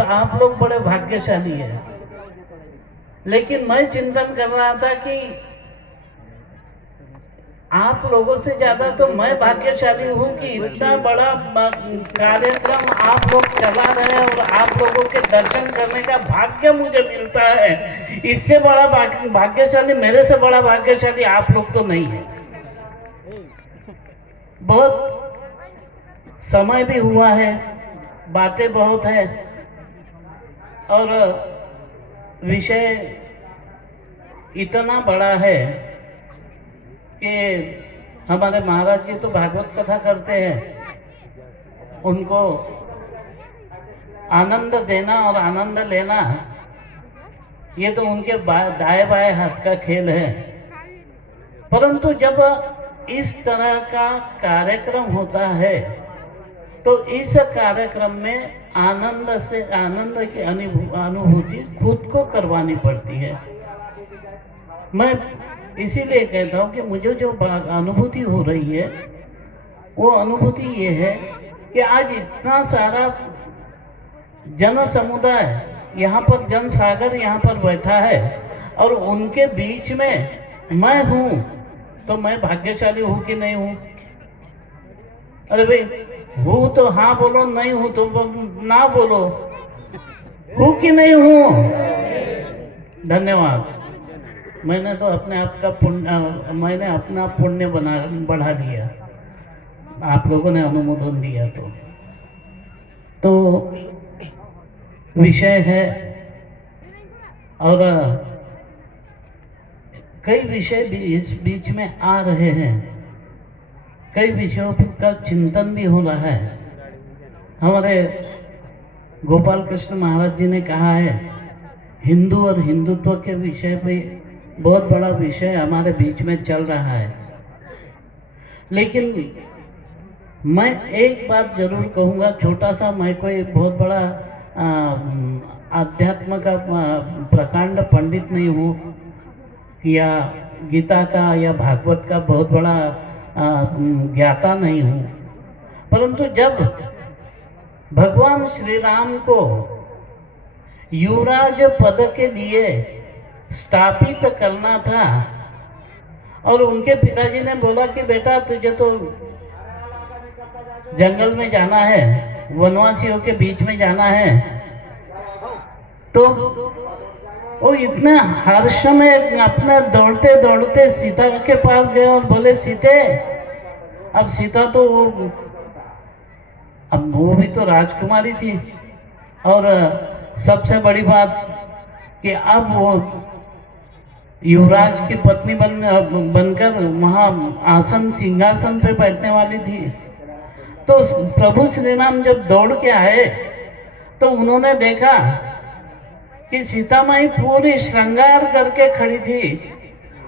आप लोग बड़े भाग्यशाली हैं, लेकिन मैं चिंतन कर रहा था कि आप लोगों से ज्यादा तो मैं भाग्यशाली हूँ कि इतना बड़ा कार्यक्रम आप लोग चला रहे हैं और आप लोगों के दर्शन करने का भाग्य मुझे मिलता है। इससे बड़ा भाग्यशाली, मेरे से बड़ा भाग्यशाली आप लोग तो नहीं है। बहुत समय भी हुआ है, बातें बहुत है और विषय इतना बड़ा है कि हमारे महाराज जी तो भागवत कथा करते हैं, उनको आनंद देना और आनंद लेना ये तो उनके दाएं बाएं हाथ का खेल है। परंतु जब इस तरह का कार्यक्रम होता है तो इस कार्यक्रम में आनंद की अनुभूति खुद को करवानी पड़ती है। मैं इसीलिए कहता हूँ कि मुझे जो अनुभूति हो रही है वो अनुभूति ये है कि आज इतना सारा जन समुदाय यहाँ पर, जन सागर यहाँ पर बैठा है और उनके बीच में मैं हूँ, तो मैं भाग्यशाली हूँ कि नहीं हूँ? अरे भाई हूँ तो हाँ बोलो, नहीं हूँ तो ना बोलो। हूँ कि नहीं हूँ? धन्यवाद। मैंने तो अपने आप का पुण्य, मैंने अपना पुण्य बढ़ा दिया, आप लोगों ने अनुमोदन दिया। तो विषय है और कई विषय भी इस बीच में आ रहे हैं, कई विषयों का चिंतन भी हो रहा है। हमारे गोपाल कृष्ण महाराज जी ने कहा है, हिंदू और हिंदुत्व के विषय पे बहुत बड़ा विषय हमारे बीच में चल रहा है। लेकिन मैं एक बात जरूर कहूँगा, छोटा सा, मैं कोई बहुत बड़ा आध्यात्म का प्रकांड पंडित नहीं हूँ या गीता का या भागवत का बहुत बड़ा ज्ञाता नहीं हूँ, परंतु जब भगवान श्री राम को युवराज पद के लिए स्थापित करना था और उनके पिताजी ने बोला कि बेटा तुझे तो जंगल में जाना है, वनवासियों के बीच में जाना है, तो वो इतना हर्ष में अपना दौड़ते दौड़ते सीता के पास गए और बोले, सीते, अब सीता तो अब वो भी तो राजकुमारी थी और सबसे बड़ी बात कि अब वो युवराज की पत्नी बनकर वहां आसन सिंहासन पे बैठने वाली थी। तो प्रभु श्री राम जब दौड़ के आए तो उन्होंने देखा कि सीता माई पूरी श्रृंगार करके खड़ी थी।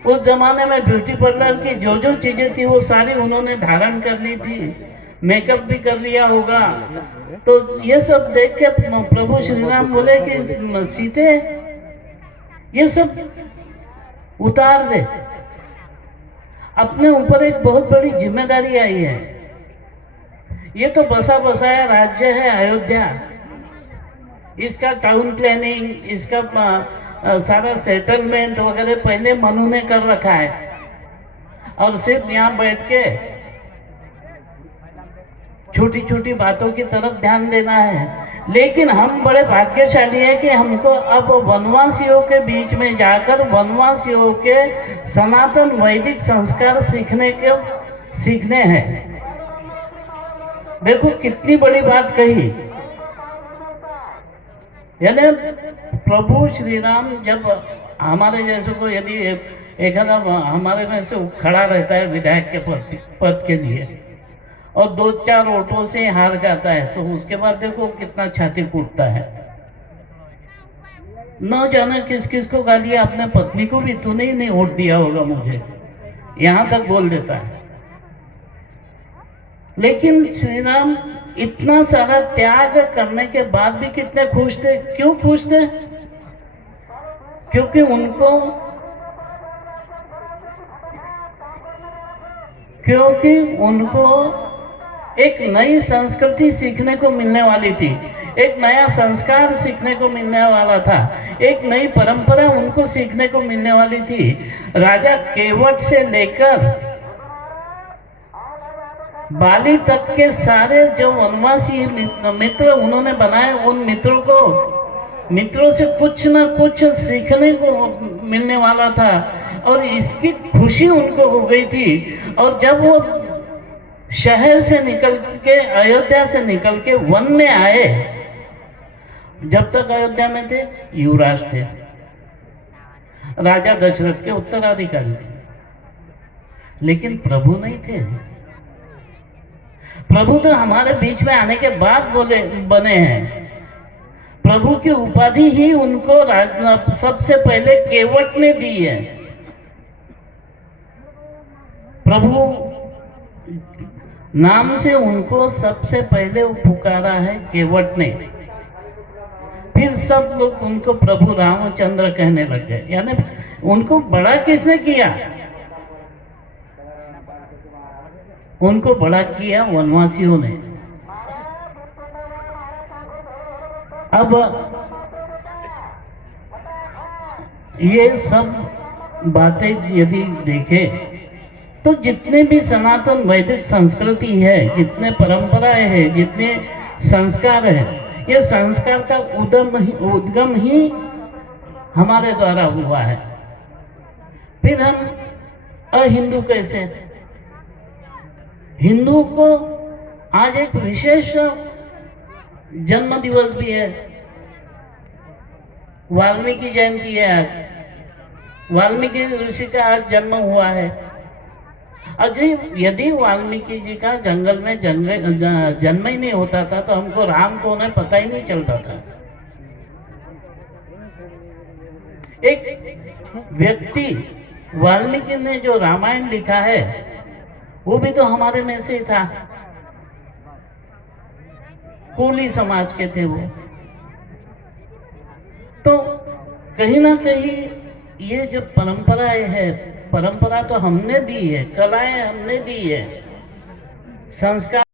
उस जमाने में ब्यूटी पार्लर की जो जो चीजें थी वो सारी उन्होंने धारण कर ली थी, मेकअप भी कर लिया होगा। तो ये सब देख के प्रभु श्री राम बोले कि सीते, ये सब उतार दे, अपने ऊपर एक बहुत बड़ी जिम्मेदारी आई है। ये तो बसा बसाया राज्य है अयोध्या, इसका टाउन प्लानिंग, इसका सारा सेटलमेंट वगैरह पहले मनु ने कर रखा है और सिर्फ यहाँ बैठ के छोटी छोटी बातों की तरफ ध्यान देना है। लेकिन हम बड़े भाग्यशाली हैं कि हमको अब वनवासियों के बीच में जाकर वनवासियों के सनातन वैदिक संस्कार सीखने हैं। देखो कितनी बड़ी बात कही, यानी प्रभु श्री राम जब हमारे जैसे को, यदि एक हमारे में से खड़ा रहता है विधायक के पद के लिए और 2-4 वोटों से हार जाता है, तो उसके बाद देखो कितना छाती कूटता है। न जाने किस किस को गालियां, अपने पत्नी को भी, तूने ही नहीं वोट दिया होगा मुझे, यहां तक बोल देता है। लेकिन श्री राम इतना सारा त्याग करने के बाद भी कितने खुश थे। क्यों खुश थे? क्योंकि उनको एक नई संस्कृति सीखने को मिलने वाली थी, एक नया संस्कार सीखने को मिलने वाला था, एक नई परंपरा उनको सीखने को मिलने वाली थी। राजा केवट से लेकर बाली तक के सारे जो वनवासी मित्र उन्होंने बनाए, उन मित्रों से कुछ ना कुछ सीखने को मिलने वाला था और इसकी खुशी उनको हो गई थी। और जब वो शहर से निकल के, अयोध्या से निकल के वन में आए, जब तक अयोध्या में थे युवराज थे, राजा दशरथ के उत्तराधिकारी थे, लेकिन प्रभु नहीं थे। प्रभु तो हमारे बीच में आने के बाद बने हैं। प्रभु की उपाधि ही उनको सबसे पहले केवट ने दी है। प्रभु नाम से उनको सबसे पहले पुकारा है केवट ने, फिर सब लोग उनको प्रभु रामचंद्र कहने लग गए। यानी उनको बड़ा किसने किया? उनको बड़ा किया वनवासियों ने। अब ये सब बातें यदि देखें तो जितने भी सनातन वैदिक संस्कृति है, जितने परंपराएं हैं, जितने संस्कार है, ये संस्कार का उद्गम ही हमारे द्वारा हुआ है। फिर हम अहिंदू कैसे? हिंदू को आज एक विशेष जन्म दिवस भी है, वाल्मीकि जयंती है आज। वाल्मीकि ऋषि का आज जन्म हुआ है। अगर यदि वाल्मीकि जी का जंगल में जन्म ही नहीं होता था तो हमको राम कौन है पता ही नहीं चलता था। एक व्यक्ति वाल्मीकि ने जो रामायण लिखा है वो भी तो हमारे में से ही था, कोली समाज के थे वो। तो कहीं ना कहीं ये जो परंपराएं है, परंपरा तो हमने दी है, कलाएं हमने दी है, संस्कार